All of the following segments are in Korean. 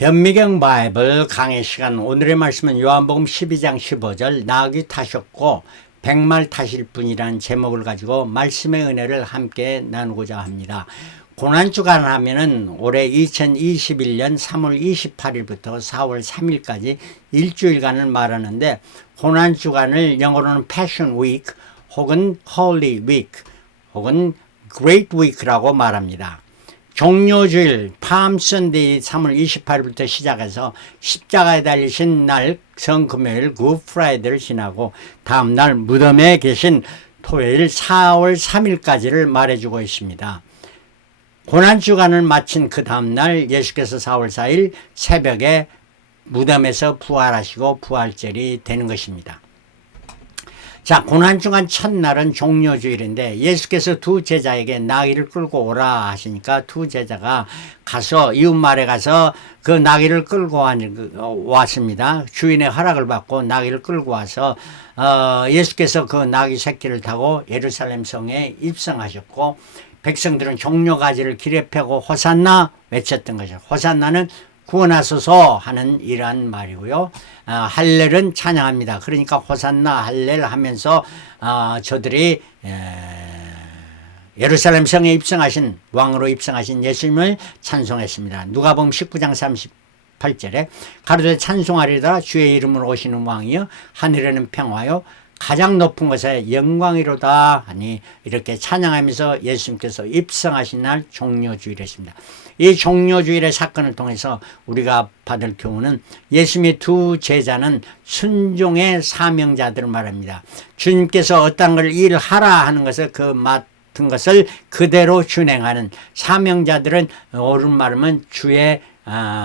현미경 바이블 강의 시간, 오늘의 말씀은 요한복음 12장 15절 나귀 타셨고 백말 타실 분이라는 제목을 가지고 말씀의 은혜를 함께 나누고자 합니다. 고난주간 하면은 올해 2021년 3월 28일부터 4월 3일까지 일주일간을 말하는데, 고난주간을 영어로는 Passion Week 혹은 Holy Week 혹은 Great Week라고 말합니다. 종료주일 팜 선데이 3월 28일부터 시작해서 십자가에 달리신 날 성금요일 굿 프라이데이를 지나고 다음날 무덤에 계신 토요일 4월 3일까지를 말해주고 있습니다. 고난주간을 마친 그 다음날 예수께서 4월 4일 새벽에 무덤에서 부활하시고 부활절이 되는 것입니다. 자, 고난주간 첫날은 종료주일인데 예수께서 두 제자에게 나귀를 끌고 오라 하시니까 두 제자가 가서 이웃마을에 가서 그 나귀를 끌고 왔습니다. 주인의 허락을 받고 나귀를 끌고 와서 예수께서 그 나귀 새끼를 타고 예루살렘 성에 입성하셨고, 백성들은 종려가지를 길에 펴고 호산나 외쳤던 것이죠. 호산나는 구원하소서 하는 이러한 말이고요. 할렐은 찬양합니다. 그러니까 호산나 할렐 하면서 저들이 예루살렘 성에 입성하신, 왕으로 입성하신 예수님을 찬송했습니다. 누가복음 19장 38절에 가로되 찬송하리다 주의 이름으로 오시는 왕이여 하늘에는 평화요 가장 높은 곳에 영광이로다 하니, 이렇게 찬양하면서 예수님께서 입성하신 날 종료주일이었습니다. 이 종료주일의 사건을 통해서 우리가 받을 교훈은, 예수님의 두 제자는 순종의 사명자들을 말합니다. 주님께서 어떤 걸 일하라 하는 것을 그 맡은 것을 그대로 준행하는 사명자들은, 옳은 말하면 주의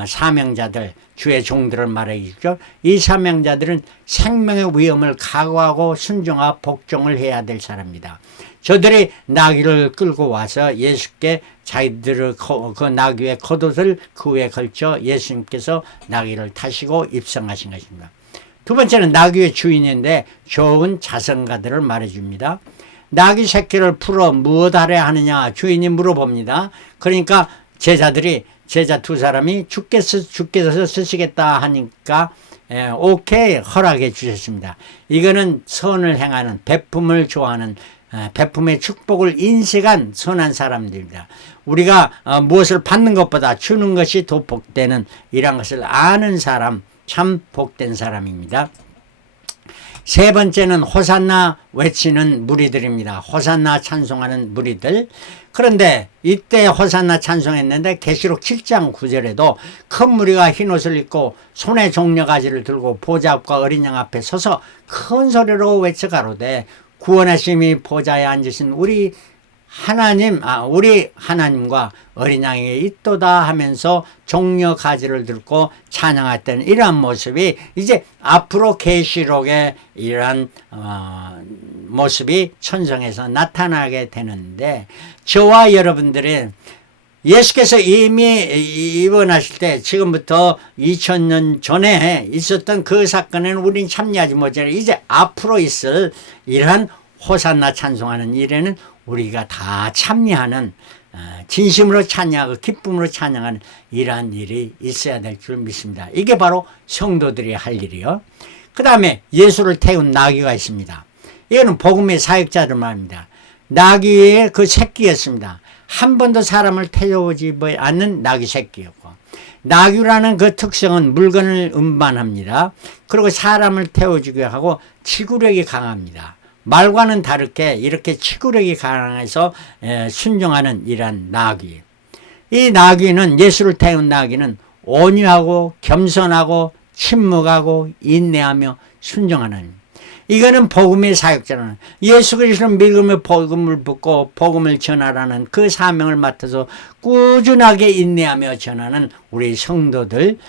사명자들, 주의 종들을 말하겠죠. 이 사명자들은 생명의 위험을 각오하고 순종하고 복종을 해야 될 사람입니다. 저들이 나귀를 끌고 와서 예수께 자기들의 그 나귀의 겉옷을 그 위에 걸쳐 예수님께서 나귀를 타시고 입성하신 것입니다. 두 번째는 나귀의 주인인데 좋은 자선가들을 말해줍니다. 나귀 새끼를 풀어 무엇하려 하느냐 주인이 물어봅니다. 그러니까 제자 두 사람이 주께서 쓰시겠다 하니까 오케이 허락해 주셨습니다. 이거는 선을 행하는, 베품을 좋아하는, 베품의 축복을 인식한 선한 사람들입니다. 우리가 무엇을 받는 것보다 주는 것이 더 복되는, 이런 것을 아는 사람, 참 복된 사람입니다. 세 번째는 호산나 외치는 무리들입니다. 호산나 찬송하는 무리들. 그런데 이때 호산나 찬송했는데 계시록 7장 9절에도 큰 무리가 흰옷을 입고 손에 종려가지를 들고 보좌 앞과 어린 양 앞에 서서 큰 소리로 외쳐 가로되 구원하심이 보좌에 앉으신 우리 하나님과 어린 양에게 있도다 하면서 종려 가지를 들고 찬양했던 이러한 모습이 이제 앞으로 계시록에 이러한 모습이 천성에서 나타나게 되는데, 저와 여러분들은 예수께서 이미 입원하실 때 지금부터 2000년 전에 있었던 그 사건에는 우린 참여하지 못하지만 이제 앞으로 있을 이러한 호산나 찬송하는 일에는 우리가 다 참여하는, 진심으로 찬양하고 기쁨으로 찬양하는 이러한 일이 있어야 될 줄 믿습니다. 이게 바로 성도들이 할 일이요. 그 다음에 예수를 태운 나귀가 있습니다. 이거는 복음의 사역자들 말입니다. 나귀의 그 새끼였습니다. 한 번도 사람을 태워오지 않는 나귀 새끼였고, 나귀라는 그 특성은 물건을 운반합니다. 그리고 사람을 태워주게 하고 치구력이 강합니다. 말과는 다르게 이렇게 치구력이 강해서 순종하는 이러한 나귀. 이 나귀는, 예수를 태운 나귀는 온유하고 겸손하고 침묵하고 인내하며 순종하는, 이거는 복음의 사역자는 예수 그리스도를 믿으며 복음을 듣고 복음을 전하라는 그 사명을 맡아서 꾸준하게 인내하며 전하는 우리 성도들,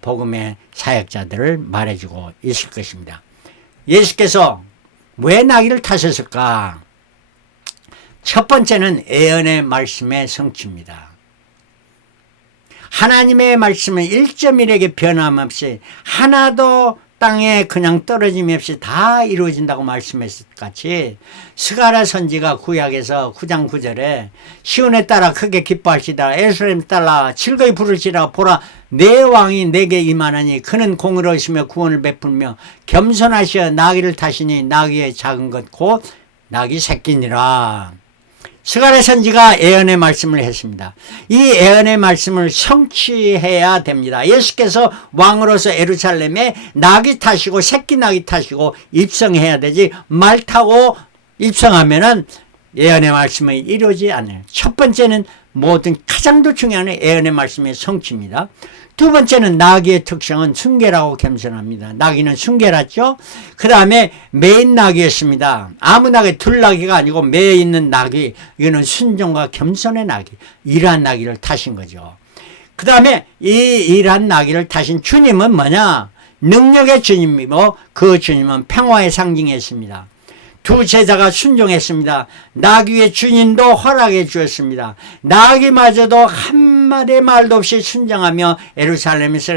복음의 사역자들을 말해주고 있을 것입니다. 예수께서 왜 나귀를 타셨을까? 첫 번째는 예언의 말씀의 성취입니다. 하나님의 말씀은 1.1에게 변함없이 하나도 땅에 그냥 떨어짐이 없이 다 이루어진다고 말씀했을 같이 스가랴 선지가 구약에서 9장 9절에 시온에 따라 크게 기뻐하시다 예루살렘 따라 즐거이 부르시라 보라 내 왕이 내게 임하나니 그는 공의로우시며 구원을 베풀며 겸손하시어 나귀를 타시니 나귀의 작은 것 곧 나귀 새끼니라. 스가랴 선지가 예언의 말씀을 했습니다. 이 예언의 말씀을 성취해야 됩니다. 예수께서 왕으로서 예루살렘에 나귀 타시고 새끼 나귀 타시고 입성해야 되지 말 타고 입성하면은 예언의 말씀이 이루어지지 않아요. 첫 번째는 모든 가장 더 중요한 예언의 말씀의 성취입니다. 두 번째는 나귀의 특성은 순결하고 겸손합니다. 나귀는 순결하죠. 그 다음에 매인 나귀였습니다. 아무 나귀, 들나귀가 아니고 매에 있는 나귀, 이거는 순종과 겸손의 나귀, 이러한 나귀를 타신 거죠. 그 다음에 이러한 나귀를 타신 주님은 뭐냐? 능력의 주님이고 그 주님은 평화의 상징이었습니다. 두 제자가 순종했습니다. 나귀의 주인도 허락해 주었습니다. 나귀마저도 한마디의 말도 없이 순종하며 예루살렘에서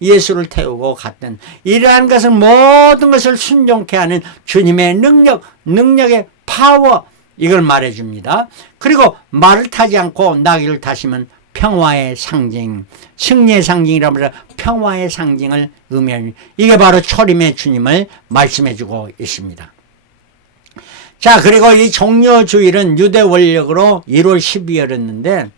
예수를 태우고 갔던 이러한 것은 모든 것을 순종케 하는 주님의 능력의 파워, 이걸 말해줍니다. 그리고 말을 타지 않고 나귀를 타시면 평화의 상징, 승리의 상징이라고 해서 평화의 상징을 의미합니다. 이게 바로 초림의 주님을 말씀해주고 있습니다. 자, 그리고 이 종려주일은 유대 원력으로 1월 12일이었는데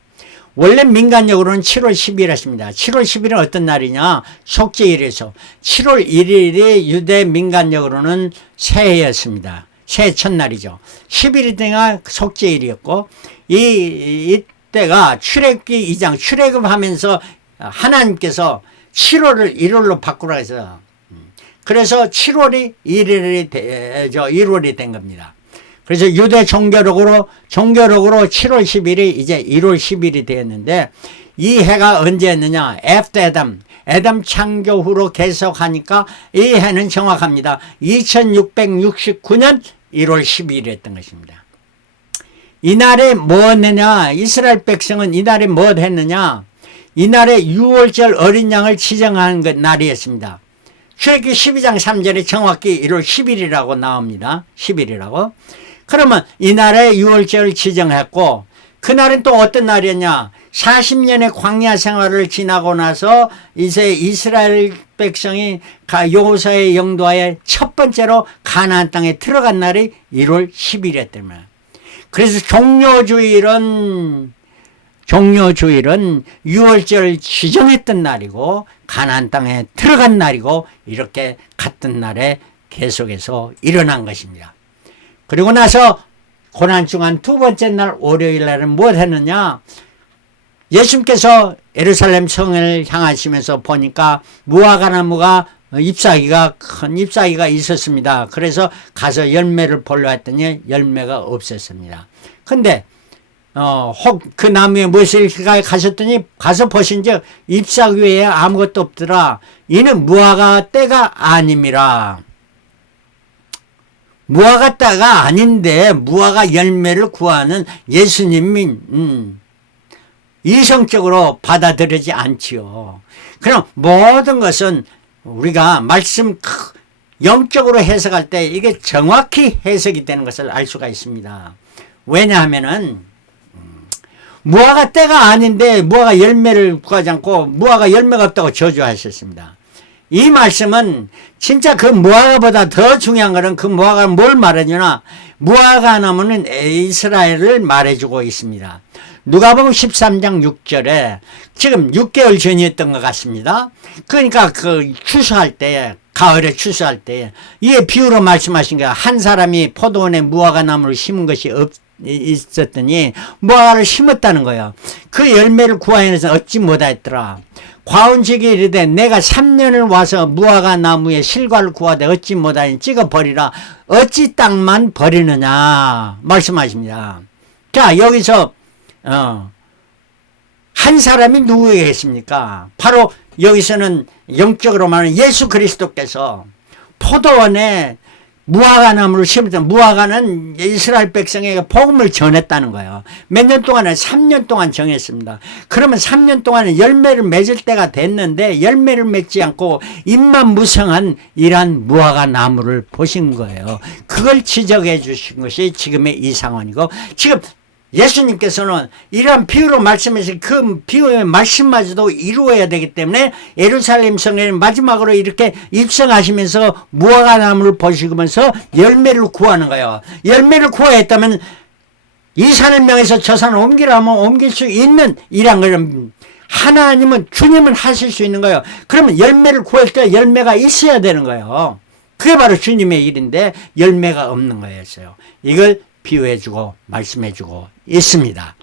원래 민간력으로는 7월 10일이었습니다. 7월 10일은 어떤 날이냐? 속죄일에서 7월 1일이 유대 민간력으로는 새해였습니다. 새해 첫날이죠. 10일이 때가 속죄일이었고 이때가 출애굽기 2장 출애굽하면서 하나님께서 7월을 1월로 바꾸라 해서 그래서 7월이 1월이 된 겁니다. 그래서 유대 종교력으로 7월 10일이 이제 1월 10일이 되었는데 이 해가 언제였느냐? 애덤 창조 후로 계속하니까 이 해는 정확합니다. 2669년 1월 10일이었던 것입니다. 이날에 뭐 했느냐? 이스라엘 백성은 이날에 뭐 했느냐? 이날에 유월절 어린 양을 지정하는 날이었습니다. 출애굽기 12장 3절에 정확히 1월 10일이라고 나옵니다. 10일이라고. 그러면 이날에 유월절을 지정했고 그날은 또 어떤 날이었냐? 40년의 광야 생활을 지나고 나서 이제 이스라엘 백성이 여호수아의 영도하에 첫 번째로 가나안 땅에 들어간 날이 1월 10일이었단 말이에요. 그래서 종려주일은 유월절을 지정했던 날이고 가나안 땅에 들어간 날이고 이렇게 같은 날에 계속해서 일어난 것입니다. 그리고 나서 고난 중한 두 번째 날 월요일 날은 뭘 했느냐? 예수님께서 예루살렘 성을 향하시면서 보니까 무화과나무가 큰 잎사귀가 있었습니다. 그래서 가서 열매를 보려 했더니 열매가 없었습니다. 근데 그 나무에 무엇을 가셨더니 가서 보신즉 잎사귀 외에 아무것도 없더라. 이는 무화과 때가 아님이라. 무화과 때가 아닌데 무화과 열매를 구하는 예수님이 이성적으로 받아들이지 않지요. 그럼 모든 것은 우리가 말씀 영적으로 해석할 때 이게 정확히 해석이 되는 것을 알 수가 있습니다. 왜냐하면은 무화과 때가 아닌데 무화과 열매를 구하지 않고 무화과 열매가 없다고 저주하셨습니다. 이 말씀은 진짜 그 무화과보다 더 중요한 것은 그 무화과가 뭘 말해주나? 무화과 나무는 이스라엘을 말해주고 있습니다. 누가복음 13장 6절에 지금 6개월 전이었던 것 같습니다. 그러니까 그 추수할 때, 가을에 추수할 때 이에 비유로 말씀하신 거야. 한 사람이 포도원에 무화과 나무를 심은 것이 있었더니 무화과를 심었다는 거예요. 그 열매를 구하여서 얻지 못하였더라. 과운직이 이르되 내가 3년을 와서 무화과 나무에 실과를 구하되 얻지 못하니 찍어버리라. 어찌 땅만 버리느냐 말씀하십니다. 자, 여기서 한 사람이 누구겠습니까? 바로 여기서는 영적으로 말하는 예수 그리스도께서 포도원에 무화과나무를 심었던, 무화과는 이스라엘 백성에게 복음을 전했다는 거예요. 몇 년 동안은 3년 동안 정했습니다. 그러면 3년 동안은 열매를 맺을 때가 됐는데 열매를 맺지 않고 잎만 무성한 이러한 무화과 나무를 보신 거예요. 그걸 지적해 주신 것이 지금의 이 상황이고, 지금 예수님께서는 이러한 비유로 말씀해서 그 비유의 말씀마저도 이루어야 되기 때문에 예루살렘 성에 마지막으로 이렇게 입성하시면서 무화과 나무를 보시면서 열매를 구하는 거예요. 열매를 구해야 했다면 이 산을 명해서 저 산을 옮기라면 옮길 수 있는 이란 걸, 하나님은, 주님은 하실 수 있는 거예요. 그러면 열매를 구할 때 열매가 있어야 되는 거예요. 그게 바로 주님의 일인데 열매가 없는 거였어요. 이걸 비유해주고 말씀해주고 있습니다.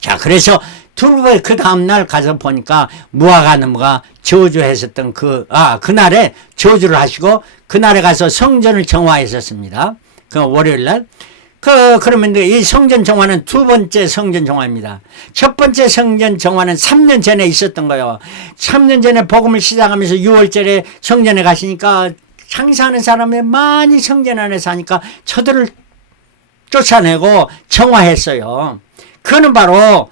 자, 그래서 그 다음날 가서 보니까 무화과 나무가 저주했었던 그날에 저주를 하시고 그날에 가서 성전을 정화했었습니다. 그 월요일날. 그러면 이 성전 정화는 두 번째 성전 정화입니다. 첫 번째 성전 정화는 3년 전에 있었던 거예요. 3년 전에 복음을 시작하면서 6월절에 성전에 가시니까 장사하는 사람이 많이 성전 안에 사니까 저들을 쫓아내고 정화했어요. 그거는 바로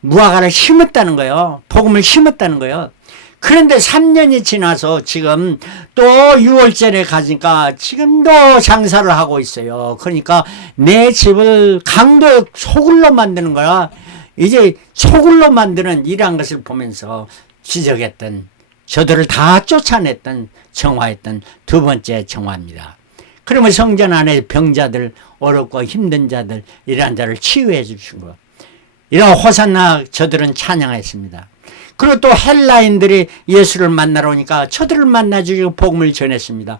무화과를 심었다는 거예요. 복음을 심었다는 거예요. 그런데 3년이 지나서 지금 또 6월절에 가니까 지금도 장사를 하고 있어요. 그러니까 내 집을 강도 소굴로 만드는 거야. 이제 소굴로 만드는 이러한 것을 보면서 지적했던, 저들을 다 쫓아냈던, 정화했던 두 번째 정화입니다. 그러면 성전 안에 병자들, 어렵고 힘든 자들, 이러한 자를 치유해 주신 거. 이런 호산나 저들은 찬양했습니다. 그리고 또 헬라인들이 예수를 만나러 오니까 저들을 만나주고 복음을 전했습니다.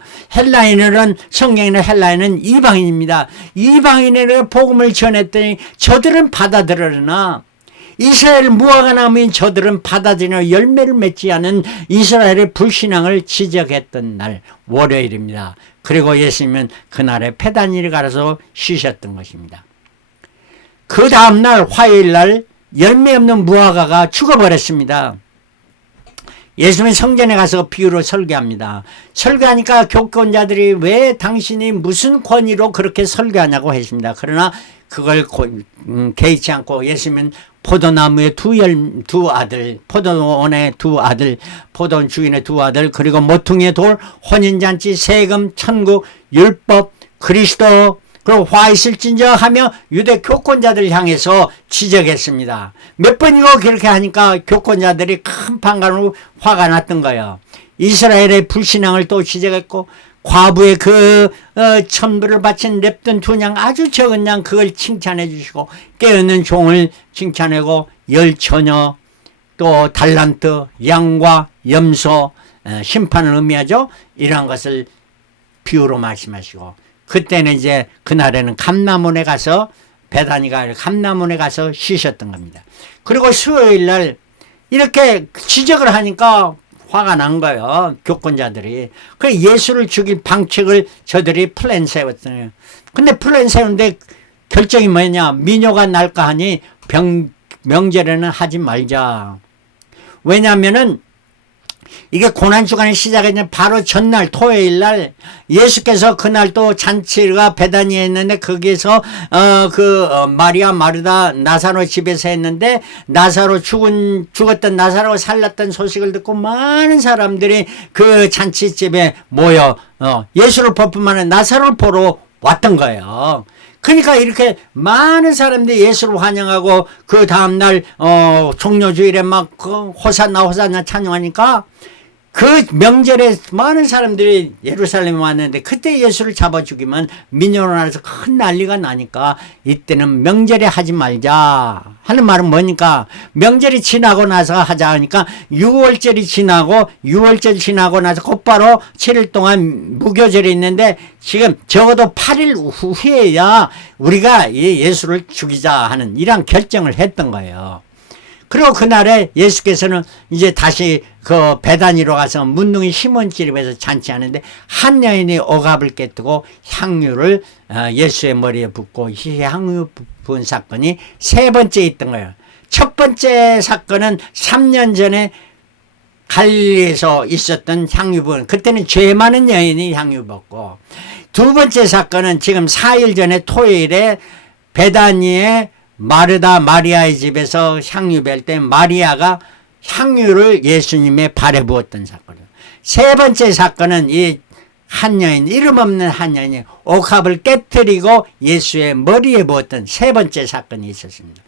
성경에는 헬라인은 이방인입니다. 이방인에게 복음을 전했더니 저들은 받아들으나 이스라엘 무화과 나무인 저들은 받아들이며 열매를 맺지 않은 이스라엘의 불신앙을 지적했던 날, 월요일입니다. 그리고 예수님은 그날에 페다니를 가서 쉬셨던 것입니다. 그 다음날 화요일날 열매 없는 무화과가 죽어버렸습니다. 예수님은 성전에 가서 비유로 설교합니다. 설교하니까 교권자들이 왜 당신이 무슨 권위로 그렇게 설교하냐고 했습니다. 그러나 그걸 개의치 않고 예수님은 포도나무의 두 아들, 포도원의 두 아들, 포도원 주인의 두 아들, 그리고 모퉁이의 돌, 혼인잔치, 세금, 천국, 율법, 그리스도, 그리고 화 있을진저 하며 유대 교권자들 향해서 지적했습니다. 몇 번이고 그렇게 하니까 교권자들이 큰 반감으로 화가 났던 거예요. 이스라엘의 불신앙을 또 지적했고, 과부의 천부를 바친 랩던 두 양, 아주 적은 양, 그걸 칭찬해 주시고, 깨어있는 종을 칭찬하고, 열처녀, 또 달란트, 양과 염소, 심판을 의미하죠. 이러한 것을 비유로 말씀하시고, 그때는 이제 그날에는 감람원에 가서, 베다니가 아니라 감람원에 가서 쉬셨던 겁니다. 그리고 수요일 날 이렇게 지적을 하니까 화가 난 거예요. 교권자들이. 그래서 예수를 죽일 방책을 저들이 플랜 세웠어요. 근데 플랜 세우는데 결정이 뭐냐? 민요가 날까 하니 명절에는 하지 말자. 왜냐하면은 이게 고난주간의 시작했는데 바로 전날 토요일 날 예수께서 그날 또 잔치가 베다니에 했는데 거기에서 마리아 마르다 나사로 집에서 했는데 나사로 죽었던 나사로 살랐던 소식을 듣고 많은 사람들이 그 잔치집에 모여 예수를 볼 뿐만 아니라 나사로를 보러 왔던 거예요. 그러니까 이렇게 많은 사람들이 예수를 환영하고 그 다음날 종료주일에 막 호산나 찬양하니까 그 명절에 많은 사람들이 예루살렘에 왔는데 그때 예수를 잡아 죽이면 민요로 나서 큰 난리가 나니까 이때는 명절에 하지 말자 하는 말은 뭐니까 명절이 지나고 나서 하자 하니까 6월절이 지나고 6월절 지나고 나서 곧바로 7일 동안 무교절이 있는데 지금 적어도 8일 후에야 우리가 예수를 죽이자 하는 이런 결정을 했던 거예요. 그리고 그날에 예수께서는 이제 다시 그 베다니로 가서 문둥이 시몬 집에서 잔치하는데 한 여인이 억압을 깨뜨고 향유를 예수의 머리에 붓고 향유 부은 사건이 세 번째 있던 거예요. 첫 번째 사건은 3년 전에 갈릴리에서 있었던 향유부, 그때는 죄 많은 여인이 향유부였고, 두 번째 사건은 지금 4일 전에 토요일에 베다니의 마르다 마리아의 집에서 향유배할 때 마리아가 향유를 예수님의 발에 부었던 사건이에요. 세 번째 사건은 이 한 여인, 이름 없는 한 여인이 옥합을 깨뜨리고 예수의 머리에 부었던 세 번째 사건이 있었습니다.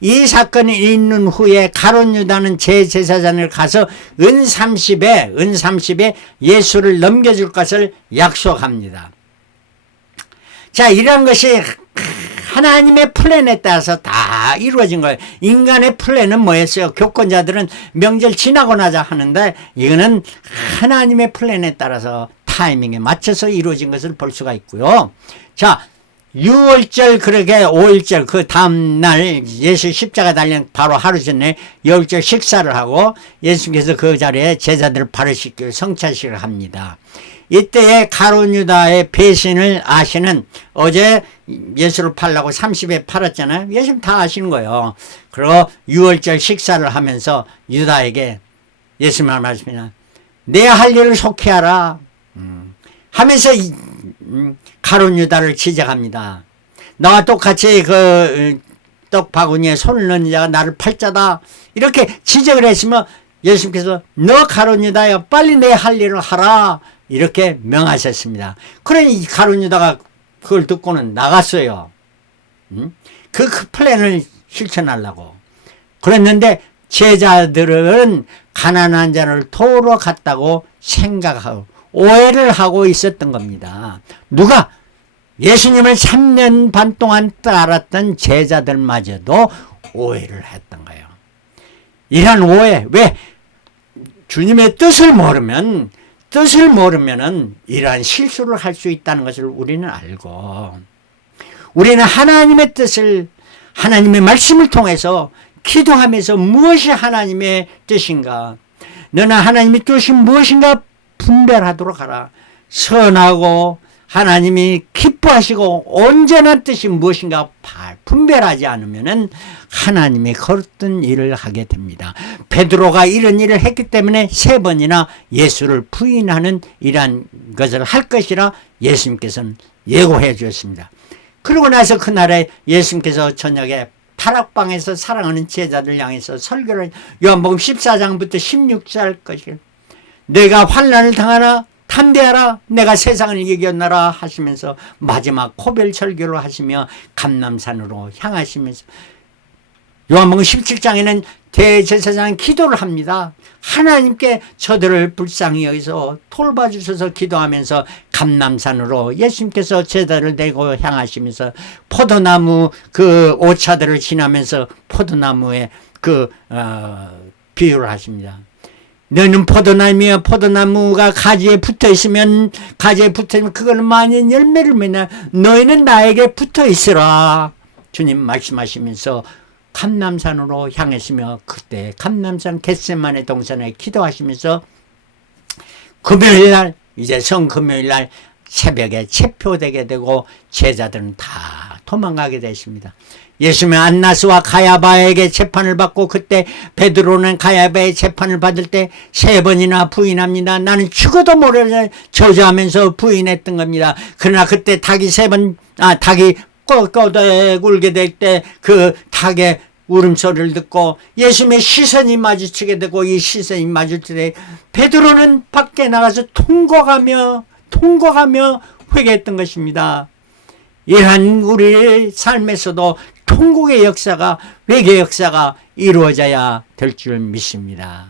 이 사건이 있는 후에 가룟 유다는 제사장을 가서 은 30에 예수를 넘겨줄 것을 약속합니다. 자, 이런 것이 하나님의 플랜에 따라서 다 이루어진 거예요. 인간의 플랜은 뭐였어요? 교권자들은 명절 지나고 나자 하는데, 이거는 하나님의 플랜에 따라서 타이밍에 맞춰서 이루어진 것을 볼 수가 있고요. 자, 6월절, 그러게 5일절 그 다음날 예수 십자가 달린 바로 하루 전에 6월절 식사를 하고 예수께서 그 자리에 제자들을 발을 씻기고 성찬식을 합니다. 이때에 가룟 유다의 배신을 아시는, 어제 예수를 팔라고 30에 팔았잖아요. 예수님 다 아시는 거예요. 그리고 6월절 식사를 하면서 유다에게 예수님 말씀이나 내 할 일을 속히 하라 하면서 가룟 유다를 지적합니다. 나와 똑같이 그 떡 바구니에 손을 넣는 자가 나를 팔자다, 이렇게 지적을 했으면 예수님께서 너 가룟 유다야, 빨리 내 할 일을 하라, 이렇게 명하셨습니다. 그러니 가룟 유다가 그걸 듣고는 나갔어요. 그 플랜을 실천하려고. 그랬는데 제자들은 가난한 자를 도우러 갔다고 생각하고 오해를 하고 있었던 겁니다. 누가? 예수님을 3년 반 동안 따랐던 제자들마저도 오해를 했던 거예요. 이런 오해, 왜? 주님의 뜻을 모르면은 이러한 실수를 할 수 있다는 것을 우리는 알고, 우리는 하나님의 뜻을, 하나님의 말씀을 통해서 기도하면서 무엇이 하나님의 뜻인가, 너는 하나님의 뜻이 무엇인가 분별하도록 하라. 선하고 하나님이 기뻐하시고 온전한 뜻이 무엇인가 분별하지 않으면 하나님이 거룩한 일을 하게 됩니다. 베드로가 이런 일을 했기 때문에 3번이나 예수를 부인하는 이러한 것을 할 것이라 예수님께서는 예고해 주셨습니다. 그러고 나서 그날에 예수님께서 저녁에 다락방에서 사랑하는 제자들 향해서 설교를, 요한복음 14장부터 16절 것이 내가 환난을 당하나 담대하라, 내가 세상을 이겼노라 하시면서 마지막 고별 설교를 하시며 감람산으로 향하시면서, 요한복음 17장에는 대제사장은 기도를 합니다. 하나님께 저들을 불쌍히 여기서 돌봐주셔서 기도하면서 감람산으로 예수님께서 제자를 데리고 향하시면서 포도나무 그 오차들을 지나면서 포도나무에 비유를 하십니다. 너는 포도나무이며 포도나무가 가지에 붙어있으면 그거는 많은 열매를 맺나, 너희는 나에게 붙어있으라 주님 말씀하시면서 감람산으로 향했으며, 그때 감람산 겟세마네 동산에 기도하시면서 금요일날, 이제 성금요일날 새벽에 체포되게 되고 제자들은 다 도망가게 됐습니다. 예수님은 안나스와 가야바에게 재판을 받고, 그때 베드로는 가야바의 재판을 받을 때 3번이나 부인합니다. 나는 죽어도 모르겠다 저주하면서 부인했던 겁니다. 그러나 그때 닭이 꼬꼬대 울게 될 때 그 닭의 울음소리를 듣고 예수님의 시선이 마주치게 되고, 이 시선이 마주칠 때 베드로는 밖에 나가서 통곡하며 회개했던 것입니다. 이러한 우리의 삶에서도 통곡의 역사가, 회개의 역사가 이루어져야 될 줄 믿습니다.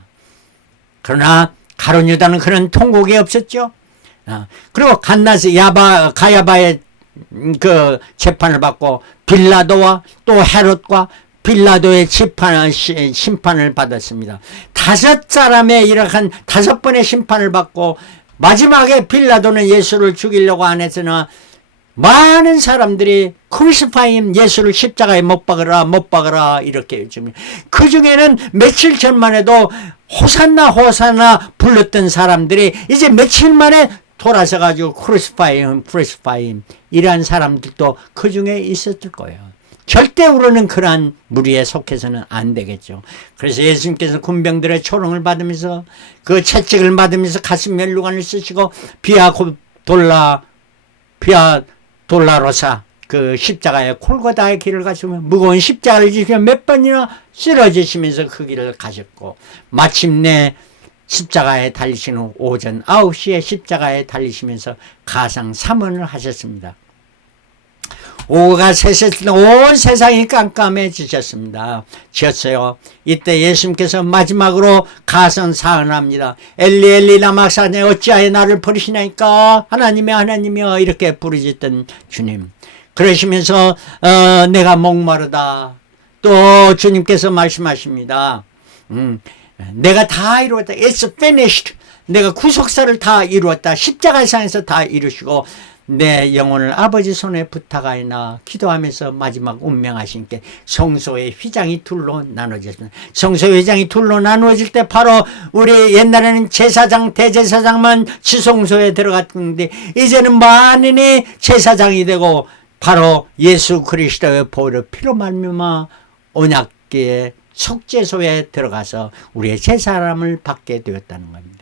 그러나 가룟 유다는 그런 통곡이 없었죠. 그리고 가야바의 그 재판을 받고 빌라도와 또 헤롯과 빌라도의 심판을 받았습니다. 5사람의 이러한 5번의 심판을 받고, 마지막에 빌라도는 예수를 죽이려고 안 했으나 많은 사람들이 크루시파임, 예수를 십자가에 못 박으라 이렇게 요즘에, 그 중에는 며칠 전만 해도 호산나 불렀던 사람들이 이제 며칠 만에 돌아서 가지고 크루시파임 이러한 사람들도 그 중에 있었을 거예요. 절대로는 그러한 무리에 속해서는 안 되겠죠. 그래서 예수님께서 군병들의 초롱을 받으면서 그 채찍을 받으면서 가슴 면류관을 쓰시고 비아 돌라로사 그 십자가의 콜고다의 길을 가시며 무거운 십자가를 지시며 몇 번이나 쓰러지시면서 그 길을 가셨고 마침내 십자가에 달리시는 오전 9시에 십자가에 달리시면서 가상 3원을 하셨습니다. 오후가 셋을 온 세상이 깜깜해지셨습니다. 지었어요. 이때 예수님께서 마지막으로 가선 사언합니다. 엘리 엘리 라마 사바사니 어찌하여 나를 버리시나이까 하나님이여 이렇게 부르짖던 주님. 그러시면서 내가 목마르다. 또 주님께서 말씀하십니다. 내가 다 이루었다. It's finished. 내가 구속사를 다 이루었다. 십자가상에서 다 이루시고 내 영혼을 아버지 손에 부탁하이나 기도하면서 마지막 운명하신께 성소의 휘장이 둘로 나눠졌습니다. 성소의 휘장이 둘로 나누어질 때 바로 우리 옛날에는 제사장 대제사장만 지성소에 들어갔는데 이제는 만인이 제사장이 되고 바로 예수 그리스도의 보혈의 피로 말미암아 언약궤의 속죄소에 들어가서 우리의 제사함을 받게 되었다는 겁니다.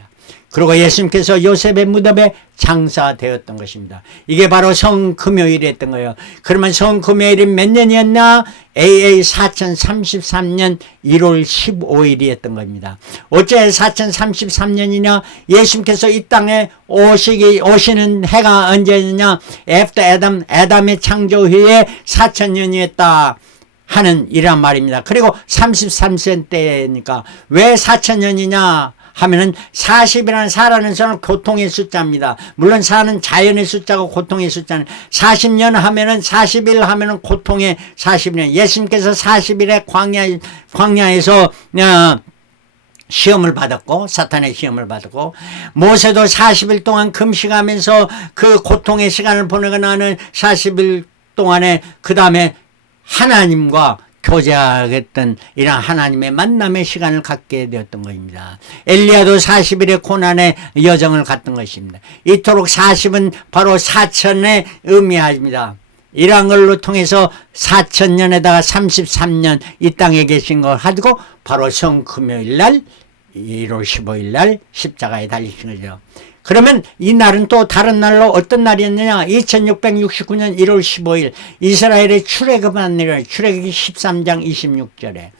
그리고 예수님께서 요셉의 무덤에 장사되었던 것입니다. 이게 바로 성금요일이었던 거예요. 그러면 성금요일이 몇 년이었나? AA 4033년 1월 15일이었던 겁니다. 어째 4033년이냐? 예수님께서 이 땅에 오시는 해가 언제냐? After 아담의 창조 후에 4000년이었다. 하는 이란 말입니다. 그리고 33세 때니까 왜 4000년이냐 하면은 40이라는 사라는 수는 고통의 숫자입니다. 물론 사는 자연의 숫자고 고통의 숫자는 40년 하면은 40일 하면은 고통의 40년. 예수님께서 40일에 광야에서 시험을 받았고 사탄의 시험을 받았고 모세도 40일 동안 금식하면서 그 고통의 시간을 보내고 나는 40일 동안에 그 다음에 하나님과 교제하겠던 이런 하나님의 만남의 시간을 갖게 되었던 것입니다. 엘리야도 40일의 고난의 여정을 갔던 것입니다. 이토록 40은 바로 4000의 의미합니다. 이러한 걸로 통해서 4000년에다가 33년 이 땅에 계신 걸 하고 바로 성금요일 날 1월 15일 날 십자가에 달리신 거죠. 그러면 이 날은 또 다른 날로 어떤 날이었느냐? 2669년 1월 15일 이스라엘의 출애굽한 날이에요. 출애굽기 13장 26절에.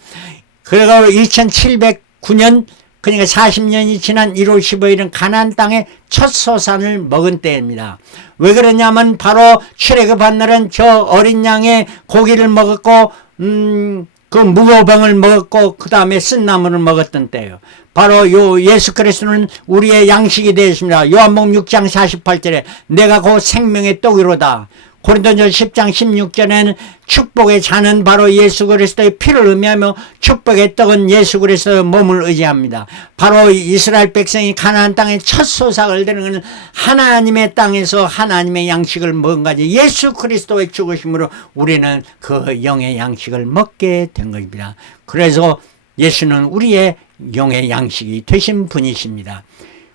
그리고 2709년 그러니까 40년이 지난 1월 15일은 가나안 땅의 첫 소산을 먹은 때입니다. 왜 그러냐면 바로 출애굽한 날은 저 어린 양의 고기를 먹었고 그 무교병을 먹었고 그 다음에 쓴나물을 먹었던 때예요. 바로 요 예수 그리스도는 우리의 양식이 되었습니다. 요한복음 6장 48절에 내가 곧 생명의 떡이로다. 고린도전서 10장 16절에는 축복의 잔은 바로 예수 그리스도의 피를 의미하며 축복의 떡은 예수 그리스도의 몸을 의지합니다. 바로 이스라엘 백성이 가나안 땅의 첫 소삭을 되는 것은 하나님의 땅에서 하나님의 양식을 먹은 거지 예수 그리스도의 죽으심으로 우리는 그 영의 양식을 먹게 된 것입니다. 그래서 예수는 우리의 영의 양식이 되신 분이십니다.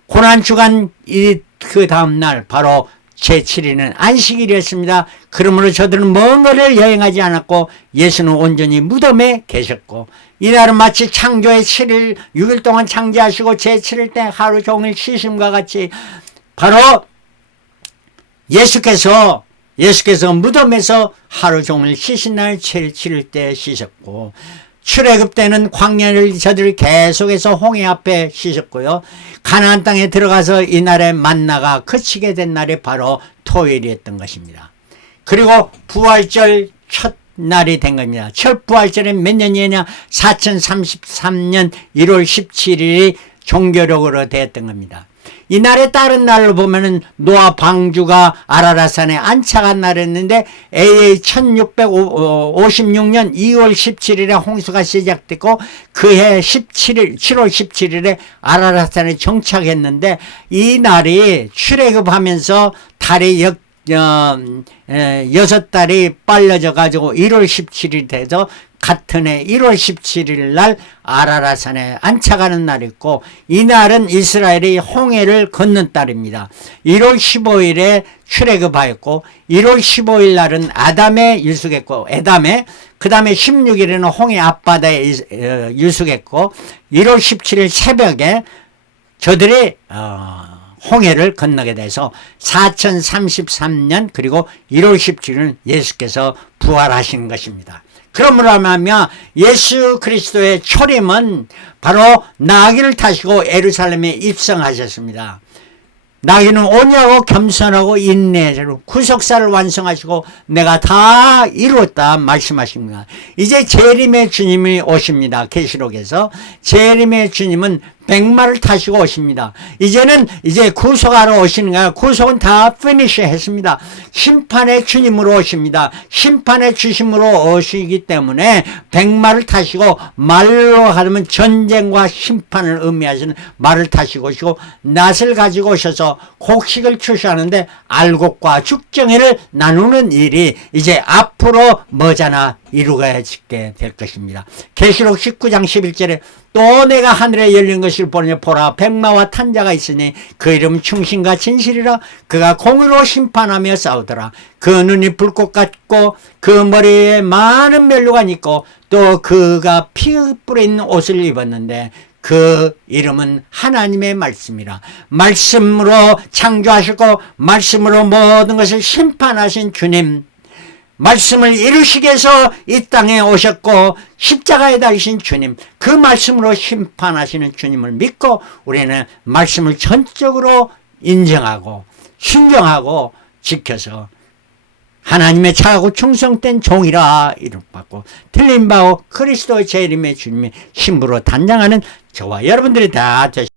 고난주간 그 다음날 바로 제7일은 안식일이었습니다. 그러므로 저들은 먼 거리를 여행하지 않았고 예수는 온전히 무덤에 계셨고 이날은 마치 창조의 7일 6일 동안 창조하시고 제7일 때 하루 종일 쉬심과 같이 바로 예수께서 무덤에서 하루 종일 쉬신 날 7일 때 쉬셨고 출애굽 때는 광야를 저들 계속해서 홍해 앞에 쉬셨고요. 가나안 땅에 들어가서 이날의 만나가 그치게 된 날이 바로 토요일이었던 것입니다. 그리고 부활절 첫 날이 된 겁니다. 첫 부활절은 몇 년이냐? 4033년 1월 17일이 종교력으로 되었던 겁니다. 이날의 다른 날로 보면은 노아 방주가 아라랏산에 안착한 날이었는데 AA 1656년 2월 17일에 홍수가 시작됐고 그해 7월 17일에 아라랏산에 정착했는데 이 날이 출애굽하면서 달이 여섯 달이 빨려져 가지고 1월 17일 돼서 같은 해 1월 17일 날 아라라산에 안착하는 날이 있고, 이날은 이스라엘이 홍해를 건넌 달입니다. 1월 15일에 출애굽하였고 1월 15일 날은 아담에 유숙했고, 그 다음에 16일에는 홍해 앞바다에 유숙했고, 1월 17일 새벽에 저들이 홍해를 건너게 돼서 4033년 그리고 1월 17일은 예수께서 부활하신 것입니다. 그러므로 말하면 예수 그리스도의 초림은 바로 나귀를 타시고 예루살렘에 입성하셨습니다. 나귀는 오냐고 겸손하고 인내로 구속사를 완성하시고 내가 다 이루었다 말씀하십니다. 이제 재림의 주님이 오십니다. 계시록에서 재림의 주님은 백마를 타시고 오십니다. 이제는 구속하러 오시는 거야. 구속은 다 피니시 했습니다. 심판의 주님으로 오십니다. 심판의 주심으로 오시기 때문에 백마를 타시고, 말로 하면 전쟁과 심판을 의미하시는 말을 타시고 오시고, 낫을 가지고 오셔서 곡식을 출시하는데 알곡과 죽정회를 나누는 일이 이제 앞으로 머지않아 이루어지게 될 것입니다. 계시록 19장 11절에 또 내가 하늘에 열린 것을 보니 보라, 백마와 탄자가 있으니 그 이름은 충신과 진실이라. 그가 공의로 심판하며 싸우더라. 그 눈이 불꽃 같고 그 머리에 많은 멸류가 있고, 또 그가 피 뿌린 옷을 입었는데 그 이름은 하나님의 말씀이라. 말씀으로 창조하시고 말씀으로 모든 것을 심판하신 주님, 말씀을 이루시기 위해서 이 땅에 오셨고 십자가에 달리신 주님, 그 말씀으로 심판하시는 주님을 믿고 우리는 말씀을 전적으로 인정하고 순종하고 지켜서 하나님의 착하고 충성된 종이라 이름받고 틀림바오 그리스도의 재림의 주님의 신부로 단장하는 저와 여러분들이 다 되십시오.